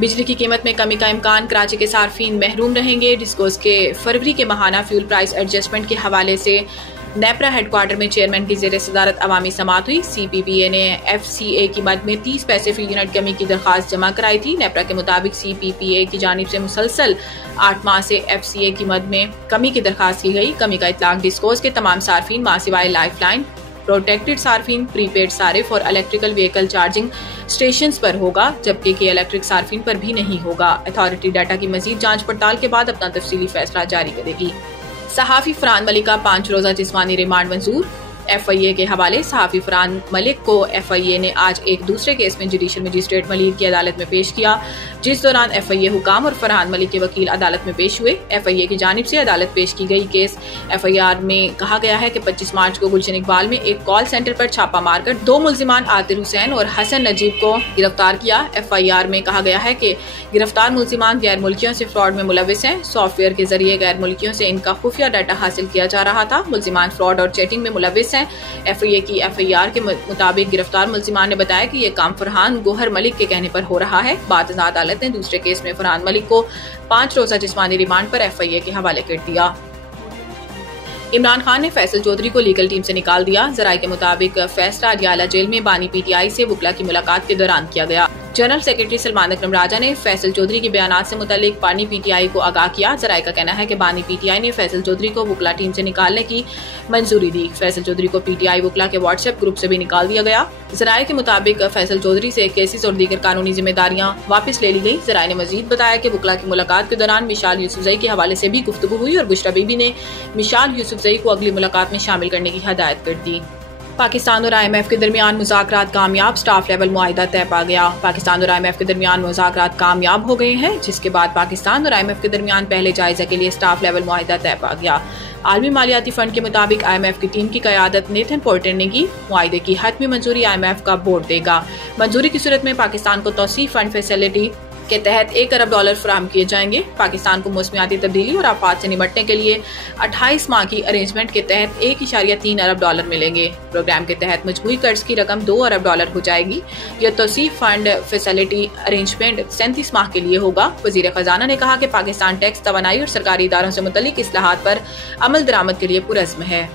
बिजली की कीमत में कमी का इम्कान, कराची के सार्फिन महरूम रहेंगे। डिस्कोस के फरवरी के माहाना फ्यूल प्राइस एडजस्टमेंट के हवाले से नेपरा हेडक्वार्टर में चेयरमैन की जेर सदारत अवामी समात हुई। CPPA ने FCA की मद में 30 पैसे फी यूनिट कमी की दरखास्त जमा कराई थी। नेपरा के मुताबिक CPPA की जानिब से मुसलसल 8 माह से FCA की मद में कमी की दरखास्त की गई। कमी का इतलाक डिस्कोस के तमाम सार्फिन मां सिवाय लाइफलाइन, प्रोटेक्टेड सार्फिन, प्रीपेड सारिफ और इलेक्ट्रिकल व्हीकल चार्जिंग स्टेशन पर होगा, जबकि के इलेक्ट्रिक सार्फिन पर भी नहीं होगा। अथॉरिटी डाटा की मजीद जांच पड़ताल के बाद अपना तफसीली फैसला जारी करेगी। सहाफी फरहान मलिक का 5 रोजा जिस्मानी रिमांड मंजूर। FIA के हवाले सहाफी फरहान मलिक को FIA ने आज एक दूसरे केस में जुडिशल मजिस्ट्रेट मलिक की अदालत में पेश किया, जिस दौरान FIA हुकाम और फरहान मलिक के वकील अदालत में पेश हुए। FIA की जानिब से अदालत पेश की गई केस FIR में कहा गया है कि 25 मार्च को गुलशन इकबाल में एक कॉल सेंटर पर छापा मारकर 2 मुल्जिमान आतिर हुसैन और हसन नजीब को गिरफ्तार किया। FIR में कहा गया है कि गिरफ्तार मुल्जिमान गैर मुल्कियों से फ्रॉड में मुलविस हैं। सॉफ्टवेयर के जरिए गैर मुल्कियों से इनका खुफिया डाटा हासिल किया जा रहा था। मुल्जिमान फ्रॉड और चैटिंग में मुलविस हैं। FIA की FIR के मुताबिक गिरफ्तार मुल्जिमान ने बताया कि यह काम फरहान गोहर मलिक के कहने पर हो रहा है। बाद अदालत ने दूसरे केस में फरहान मलिक को 5 रोजा जिस्मानी रिमांड पर FIA के हवाले कर दिया। इमरान खान ने फैसल चौधरी को लीगल टीम से निकाल दिया। जराये के मुताबिक फैसला अडियाला जेल में बानी PTI से वुकला की मुलाकात के दौरान किया गया। जनरल सेक्रेटरी सलमान अकरम राजा ने फैसल चौधरी के बयानात से मुतालिक बानी PTI को आगाह किया। जराये का कहना है कि बानी PTI ने फैसल चौधरी को वुकला टीम से निकालने की मंजूरी दी। फैसल चौधरी को PTI वुकला के WhatsApp ग्रुप से भी निकाल दिया गया। जराये के मुताबिक फैसल चौधरी से केसेस और दीगर कानूनी जिम्मेदारियां वापस ले ली गई। जराये ने मजीद बताया कि वुकला की मुलाकात के दौरान मिशाल यूसुफजई के हवाले से भी गुफ्तगू हुई और बुशरा बीबी ने मिशाल यूसुफजई को अगली मुलाकात में शामिल करने की हदायत कर दी। पाकिस्तान और IMF के दरमियान मुज़ाकरात कामयाब, स्टाफ लेवल मुआहिदा तय पा गया। पाकिस्तान और IMF के दरमियान मुज़ाकरात कामयाब हो गए हैं, जिसके बाद पाकिस्तान और IMF के दरमियान पहले जायजा के लिए स्टाफ लेवल मुआहिदा तय पा गया। आलमी मालियाती फंड के मुताबिक IMF की टीम की क़यादत नेथन पोर्टर ने की। मुआहिदे की हतमी मंजूरी IMF का बोर्ड देगा। मंजूरी की सूरत में पाकिस्तान को तौसीफ़ फंड फैसिलिटी के तहत $1 अरब फराहम किए जाएंगे। पाकिस्तान को मौसमियाती तब्दीली और आफात से निपटने के लिए 28 माह की अरेंजमेंट के तहत $1.3 अरब मिलेंगे। प्रोग्राम के तहत मजमूई कर्ज की रकम $2 अरब हो जाएगी। यह तौसीफ़ फंड फैसिलिटी अरेंजमेंट 37 माह के लिए होगा। वज़ीर खजाना ने कहा कि पाकिस्तान टैक्स, तवानाई और सरकारी इदारों से मुतल्लिक इस्लाहात पर अमल दरामद के लिए पुरज़्म है।